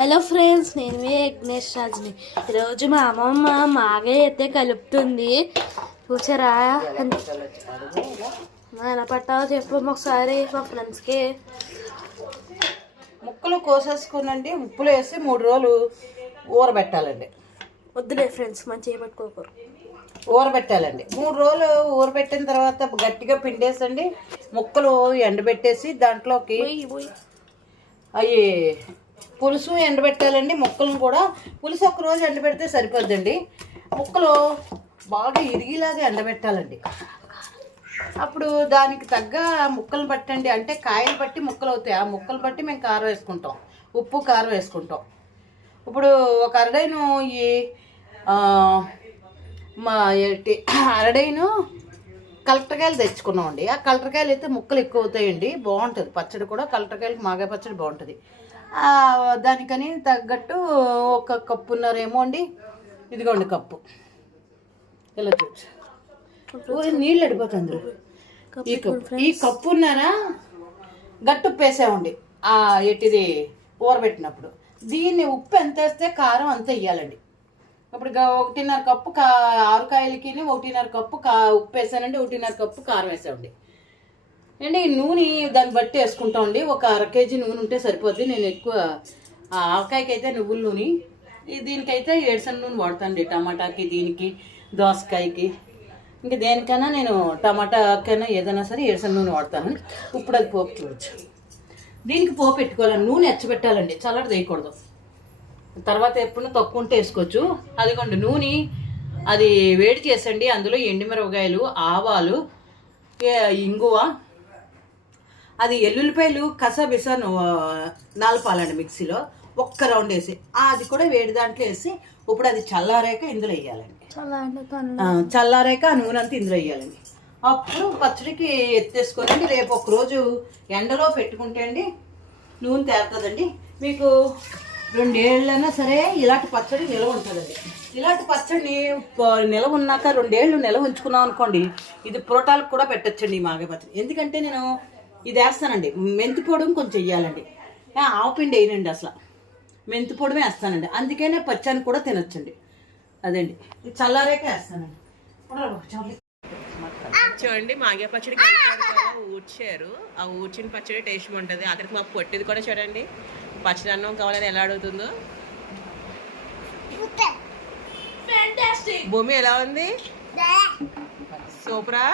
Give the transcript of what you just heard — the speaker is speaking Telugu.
హలో ఫ్రెండ్స్, నేను మీ విఘ్నేష్ రాజ్ని. ఈరోజు మా అమ్మమ్మ మాగే అయితే కలుపుతుంది. చూసారా ఎలా పట్టాలో చెప్పు ఒకసారి మా ఫ్రెండ్స్కి. ముక్కలు కోసేసుకునండి, ఉప్పులు వేసి 3 రోజులు ఊరబెట్టాలండి. వద్దులే ఫ్రెండ్స్, మంచిగా పట్టుకోకూడదు. ఊరబెట్టాలండి. 3 రోజులు ఊరబెట్టిన తర్వాత గట్టిగా పిండేసండి. ముక్కలు ఎండబెట్టేసి దాంట్లోకి అవి పులుసు ఎండబెట్టాలండి. ముక్కలను కూడా పులుసు 1 రోజు ఎండబెడితే సరిపోద్దండి. ముక్కలు బాగా ఇరిగిలాగా ఎండబెట్టాలండి. అప్పుడు దానికి తగ్గ ముక్కలు పట్టండి. అంటే కాయలు బట్టి ముక్కలు అవుతాయి. ఆ ముక్కలు బట్టి మేము కారం వేసుకుంటాం, ఉప్పు కారం వేసుకుంటాం. ఇప్పుడు ఒక అరడైను ఈ మా అరడైను కలెక్టర్కాయలు తెచ్చుకున్నామండి. ఆ కలెక్టర్కాయలు అయితే ముక్కలు ఎక్కువ అవుతాయండి. బాగుంటుంది పచ్చడి కూడా. కలెక్టర్కాయలకి మాగాయ పచ్చడి బాగుంటుంది. దానికని తగ్గట్టు 1 కప్పున్నరేమో అండి. ఇదిగోండి కప్పు. ఇలా చూసి నీళ్ళు అడిపోతుంది. ఈ కప్పున్నర గట్టుప్పు వేసామండి ఎట్టిది ఊరబెట్టినప్పుడు. దీన్ని ఉప్పు ఎంత వేస్తే కారం అంత వేయాలండి. ఇప్పుడు 1.5 కప్పు 6 కాయలకి 1.5 కప్పు ఉప్పు వేసానండి. 1.5 కప్పు కారం వేసామండి. అండి నూనె దాన్ని బట్టి వేసుకుంటామండి. ఒక 1/2 కేజీ నూనె ఉంటే సరిపోద్ది. నేను ఎక్కువ ఆవకాయకి అయితే నువ్వుల నూనె, దీనికైతే ఏడుసన్న నూనె వాడతానండి. టమాటాకి, దీనికి, దోసకాయకి, ఇంకా దేనికైనా నేను టమాటాకైనా ఏదైనా సరే ఏడుసన్న నూనె వాడతాను. ఇప్పుడు అది పోపు చూడచ్చు. దీనికి పోపు పెట్టుకోవాలండి. నూనె ఎచ్చబెట్టాలండి, చల్లటి వేయకూడదు. తర్వాత ఎప్పుడు తక్కువ ఉంటే వేసుకోవచ్చు. అదిగోండి నూనె అది వేడి చేసండి. అందులో ఎండుమిరపకాయలు, ఆవాలు, ఇంగువ, అది ఎల్లుల్లిపాయలు కసబిస నలపాలండి మిక్సీలో. 1 రౌండ్ వేసి అది కూడా వేడి దాంట్లో వేసి ఇప్పుడు అది చల్లారాక ఇందులో వేయాలండి. చల్లారాక ఆ నూనె అంతా ఇందులో వేయాలండి. అప్పుడు పచ్చడికి ఎత్తేసుకోనండి. రేపు 1 రోజు ఎండలో పెట్టుకుంటే అండి నూనె తేరుతుందండి. మీకు 2 ఏళ్ళైనా సరే ఇలాంటి పచ్చడి నిల్వ ఉంటుందండి. ఇలాంటి పచ్చడిని నిల్వ ఉన్నాక 2 ఏళ్ళు నిల్వ ఉంచుకున్నాం అనుకోండి, ఇది పురోటాలకు కూడా పెట్టచ్చండి ఈ మాగాయ పచ్చడి. ఎందుకంటే నేను ఇది వేస్తానండి. మెంతి పొడి కొంచెం వేయాలండి. ఆవపిండి వేయనండి, అసలు మెంతి పొడి వేస్తానండి. అందుకనే పచ్చని కూడా తినొచ్చండి. అదండి ఇది చల్లారేక వేస్తానండి. చూడండి మాగాయ పచ్చడి ఊడ్చారు. ఆ ఊడ్చిన పచ్చడి టేస్ట్ ఉంటుంది. అక్కడికి మాకు పొట్టిది కూడా చూడండి. పచ్చడి అన్నం కావాలని ఎలా అడుగుతుందో. భూమి ఎలా ఉంది? సూపరా.